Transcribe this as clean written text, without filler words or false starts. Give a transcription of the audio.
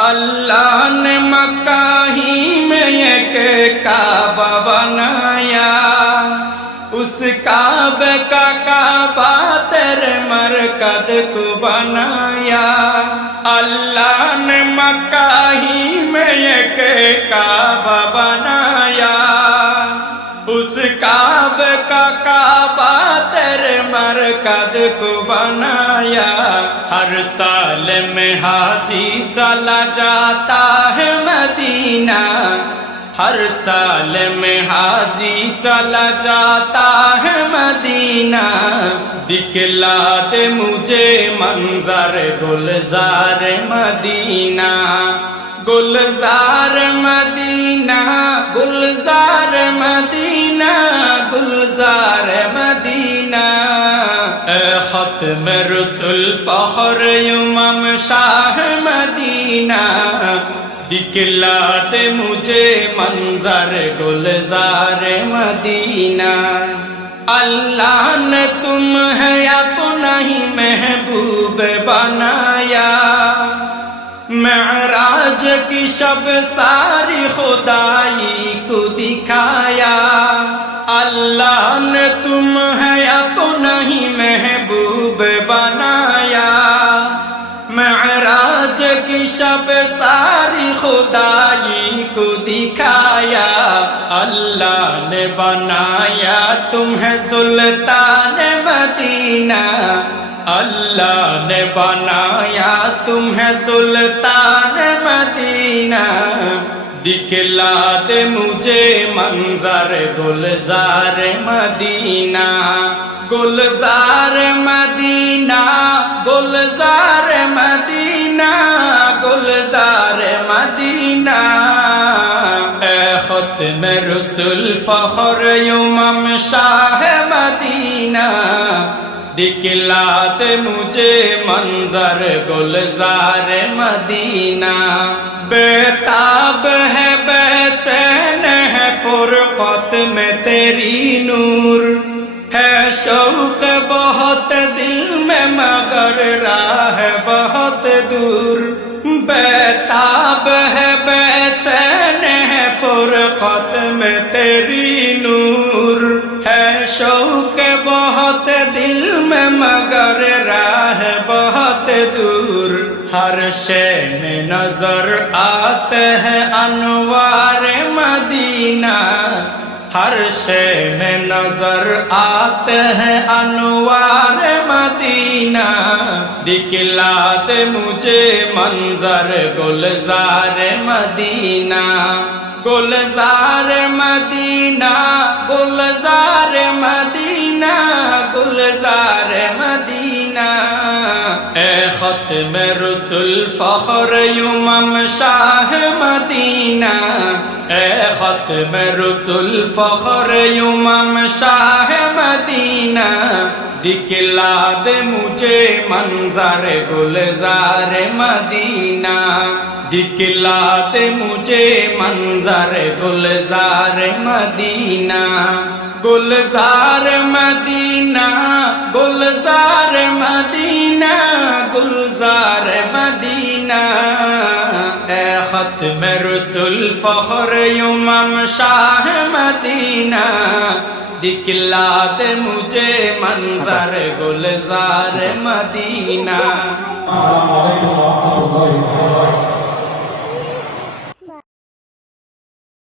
अल्लाह ने मक्का ही में एक काबा बनाया, उस काबे का काबा तेरे मरकद को बनाया। अल्लाह ने मक्का ही में एक काबा बनाया, उस काबे का काबा तेरे मरकद को बनाया। हर साल में हाजी चला जाता है मदीना, हर साल में हाजी चला जाता है मदीना। दिखला दे मुझे मंजर गुलजार मदीना, गुलजार मदीना, गुलजार मदीना, गुलजार मदीना। ए खत्म रसूल फख्र इमाम शाह मदीना, दिखला दे मुझे मंजर गुलजार मदीना। अल्लाह ने तुम्हें अपना ही महबूब बनाया, मेराज की शब सारी खुदाई को दिखाया। अल्लाह ने तुम्हें अपना ही महबूब बनाया, मेराज की शब सारी खुदाई को दिखाया। अल्लाह ने बनाया तुम्हें सुल्तान मदीना, अल्लाह ने बनाया तुम्हें सुल्तान मदीना। दिखला दे मुझे मंजर गुलजार मदीना, गुलजार मदीना, गुलजार मदीना, गुलजार मदीना। ए खत्म रसूल फख्र इमाम शाह मदीना, दिखला दे मुझे मंजर गुलजार मदीना। बेताब है बेचैन है फुरकत में तेरी नूर, है शौक बहुत दिल में मगर राह बहुत दूर। बेताब है बेचैन है फुरकत में तेरी नूर, है शौक बहुत दिल में मगर राह बहुत दूर। हर शय में नजर आते हैं अनवार मदीना, हर शय में नजर आते हैं अनवार मदीना। दिखला दे मुझे मंजर गुलजार मदीना, गुलजार मदीना, गुलजार मदीना, गुलजार मदीना। ए खत्म रसूल फख्र इमाम शाह मदीना, ए खत्म रसूल फख्र इमाम शाह मदीना। दिखला दे मुझे मंजर गुलजार मदीना, दिखला दे मुझे मंजर गुलजार मदीना, गुलजार मदीना, गुलजार मदीना, गुलजार मदीना। ए खत्म रसूल फख्र इमाम शाह मदीना, दिखला दे मुझे मंजर गुलजार मदीना। अस्सलामु अलैकुम व रहमतुल्लाहि व बरकातहू।